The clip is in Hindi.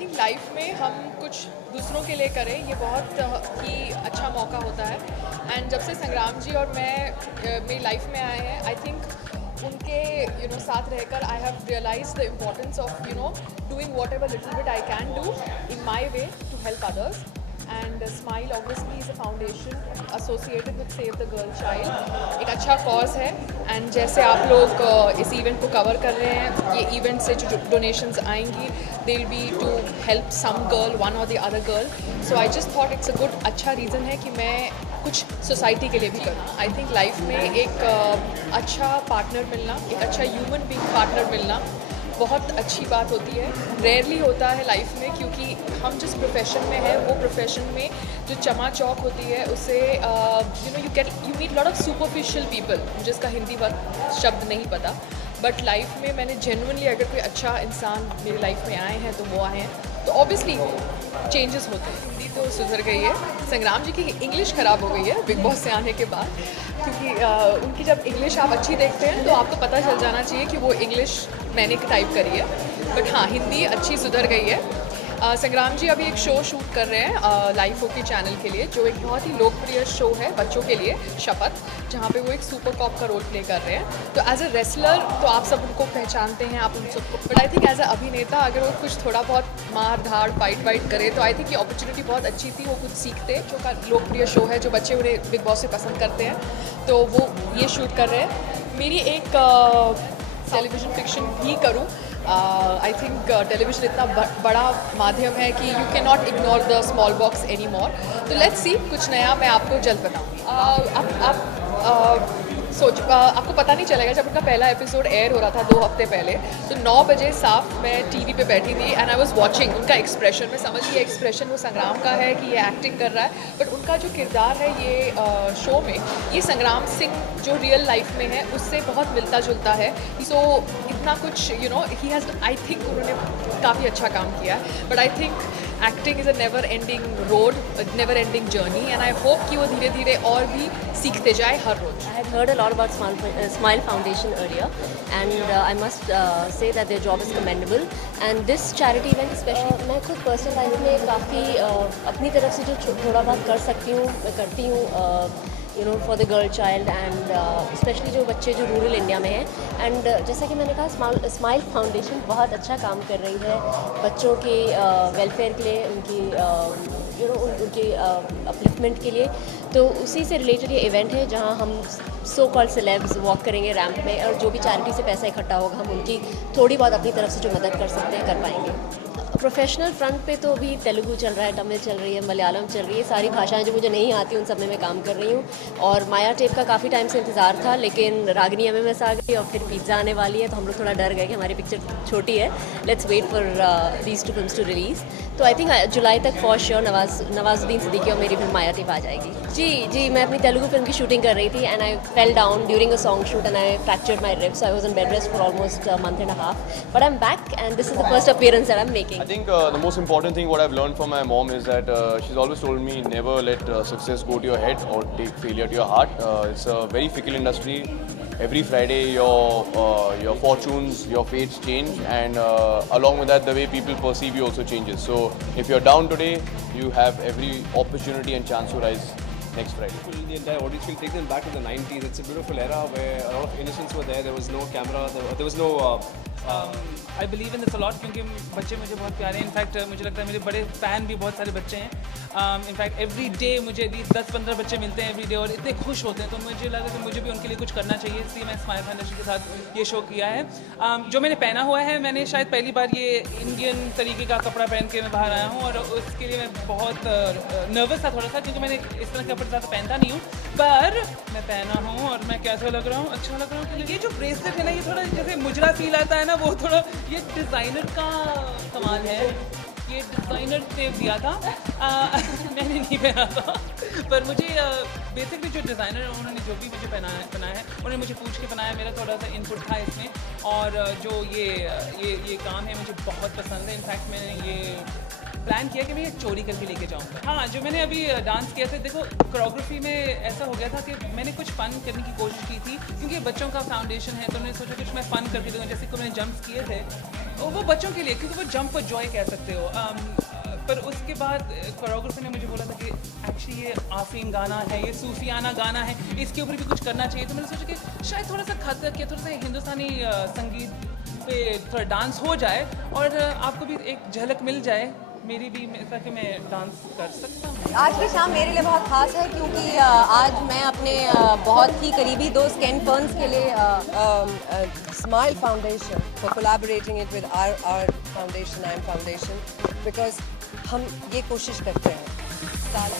थिंक लाइफ में हम कुछ दूसरों के लिए करें, ये बहुत ही अच्छा मौका होता है। एंड जब से संग्राम जी और मैं मेरी लाइफ में आए हैं, आई थिंक उनके साथ रहकर I have realise the importance of doing whatever little bit I can do in my way to help others. And Smile obviously is a foundation associated with save the girl child, एक अच्छा कॉज है। एंड जैसे आप लोग इस इवेंट को कवर कर रहे हैं, ये इवेंट से जो डोनेशंस आएंगी they will be to help some girl, one और the other girl. So I just thought it's a good, अच्छा रीज़न है कि मैं कुछ सोसाइटी के लिए भी करूँ। आई थिंक लाइफ में एक अच्छा पार्टनर मिलना, एक अच्छा ह्यूमन बीइंग पार्टनर मिलना बहुत अच्छी बात होती है। रेयरली होता है लाइफ में, क्योंकि हम जिस प्रोफेशन में हैं वो प्रोफेशन में जो चमा चौक होती है उसे you meet lot of superficial people, जिसका हिंदी शब्द नहीं पता। बट लाइफ में मैंने जेन्युइनली, अगर कोई अच्छा इंसान मेरी लाइफ में आए हैं तो वो आए हैं, तो ऑब्वियसली चेंजेस होते हैं। हिंदी तो सुधर गई है, संग्राम जी की इंग्लिश ख़राब हो गई है बिग बॉस से आने के बाद, क्योंकि उनकी जब इंग्लिश आप अच्छी देखते हैं तो आपको पता चल जाना चाहिए कि वो इंग्लिश मैंने टाइप करी है। बट हाँ, हिंदी अच्छी सुधर गई है। संग्राम जी अभी एक शो शूट कर रहे हैं लाइफ ओके चैनल के लिए, जो एक बहुत ही लोकप्रिय शो है बच्चों के लिए, शपथ, जहाँ पे वो एक सुपर कॉप का रोल प्ले कर रहे हैं। तो एज अ रेसलर तो आप सब उनको पहचानते हैं, आप उन सबको, but I think as a अभिनेता अगर वो कुछ थोड़ा बहुत मार धाड़ फाइट वाइट करे तो आई थिंक ये अपॉर्चुनिटी बहुत अच्छी थी। वो कुछ सीखते, जो का लोकप्रिय शो है, जो बच्चे उन्हें बिग बॉस से पसंद करते हैं, तो वो ये शूट कर रहे हैं। मेरी एक टेलीविज़न फिक्शन भी करूँ। आई थिंक टेलीविज़न इतना बड़ा माध्यम है कि you can not ignore the small box any more. तो लेट्स सी, कुछ नया मैं आपको जल्द बताऊँगी। आपको पता नहीं चलेगा, जब उनका पहला एपिसोड एयर हो रहा था 2 हफ्ते पहले, तो 9 बजे साफ मैं टीवी पे बैठी थी एंड आई वाज वाचिंग उनका एक्सप्रेशन। मैं समझ ये एक्सप्रेशन वो संग्राम का है कि ये एक्टिंग कर रहा है, बट उनका जो किरदार है ये शो में, ये संग्राम सिंह जो रियल लाइफ में है उससे बहुत मिलता जुलता है। सो इतना कुछ ही हैज़, आई थिंक उन्होंने काफ़ी अच्छा काम किया है। But I think acting is a never ending road, never ending journey, and I hope कि वो धीरे धीरे और भी सीखते जाए हर रोज। I had heard a lot about Smile Foundation earlier, and I must say that their job is commendable. And this charity event especially, मैं खुद पर्सनल लाइफ में काफ़ी अपनी तरफ से जो थोड़ा बहुत कर सकती हूँ मैं करती हूँ, for the girl child and specially जो बच्चे जो रूरल इंडिया में हैं। एंड जैसा कि मैंने कहा, स्माइल फाउंडेशन बहुत अच्छा काम कर रही है बच्चों के वेलफेयर के लिए, उनके अपलिफ्टमेंट के लिए। तो उसी से रिलेटेड ये इवेंट है जहां हम सो कॉल्ड सेलेब्स वॉक करेंगे रैंप में, और जो भी चैरिटी से पैसा इकट्ठा होगा हम उनकी थोड़ी बहुत अपनी तरफ से जो मदद कर सकते हैं कर पाएंगे। प्रोफेशनल फ्रंट पे तो अभी तेलुगु चल रहा है, तमिल चल रही है, मलयालम चल रही है, सारी भाषाएं जो मुझे नहीं आती उन सब में मैं काम कर रही हूँ। और माया टेप का काफ़ी टाइम से इंतज़ार था, लेकिन रागनी एमएमएस आ गई और फिर पिज़्ज़ा आने वाली है, तो हम लोग थोड़ा डर गए कि हमारी पिक्चर छोटी है, let's wait for these 2 films to release. तो आई थिंक जुलाई तक फॉर श्योर नवाजुद्दीन सिद्दीकी और मेरी फिल्म माया टेप आ जाएगी। जी, मैं अपनी तेलुगु फिल्म की शूटिंग कर रही थी and I fell down during a song shoot and I fractured my ribs, so I was on bed rest for almost a month and a half, but I'm back and this is the first appearance that I'm making. I think the most important thing what I've learned from my mom is that she's always told me never let success go to your head or take failure to your heart. It's a very fickle industry. Every Friday your fortunes, your fates change, and along with that the way people perceive you also changes. So if you're down today, you have every opportunity and chance to rise next Friday. The entire audience will take them back to the 90s. It's a beautiful era where a lot of innocence were there. There was no camera. There was no. I believe in this a lot, क्योंकि बच्चे मुझे बहुत प्यारे हैं। इनफैक्ट मुझे लगता है मेरे बड़े फ़ैन भी बहुत सारे बच्चे हैं। इनफैक्ट एवरी डे मुझे 10-15 बच्चे मिलते हैं एवरी डे और इतने खुश होते हैं, तो मुझे लगा कि मुझे भी उनके लिए कुछ करना चाहिए, इसलिए मैं स्माइल फाउंडेशन के साथ ये शो किया है। जो मैंने पहना हुआ है, मैंने शायद पहली बार ये इंडियन तरीके का कपड़ा पहन के मैं बाहर आया हूँ, और उसके लिए मैं बहुत नर्वस था थोड़ा सा, क्योंकि मैंने इस तरह के कपड़े ज़्यादा पहनता नहीं हूँ, पर मैं पहना हूँ और मैं कैसा लग रहा हूँ, अच्छा लग रहा हूँ। ये जो ब्रेसलेट है ना, ये थोड़ा जैसे मुजरा फील आता है ना, वो थोड़ा ये डिज़ाइनर का कमाल है। ये डिज़ाइनर ने दिया था, मैंने नहीं पहना था, पर मुझे बेसिकली जो डिज़ाइनर उन्होंने जो भी मुझे बनाया है उन्होंने मुझे पूछ के बनाया, मेरा थोड़ा सा इनपुट था इसमें, और जो ये काम है मुझे बहुत पसंद है। इनफैक्ट मैंने ये प्लान किया कि मैं ये चोरी करके लेके जाऊँगा। हाँ, जो मैंने अभी डांस किया था, देखो कोरियोग्राफी में ऐसा हो गया था कि मैंने कुछ फ़न करने की कोशिश की थी, क्योंकि बच्चों का फाउंडेशन है, तो मैंने सोचा कुछ मैं फ़न करके दूँगा। जैसे कि मैंने जंप्स किए थे, वो बच्चों के लिए, क्योंकि वो जंप को जॉय कह सकते हो। पर उसके बाद कोरियोग्राफर ने मुझे बोला था कि एक्चुअली ये आफीन गाना है, ये सूफियाना गाना है, इसके ऊपर भी कुछ करना चाहिए। तो मैंने सोचा कि शायद थोड़ा सा खतक या थोड़ा सा हिंदुस्तानी संगीत पे थोड़ा डांस हो जाए और आपको भी एक झलक मिल जाए मेरी भी, ताकि मैं डांस कर सकता हूँ। आज की शाम मेरे लिए बहुत खास है क्योंकि आज मैं अपने बहुत ही करीबी दोस्त केन फर्न्स के लिए Smile Foundation for collaborating it with our foundation, I am foundation, because हम ये कोशिश करते हैं साल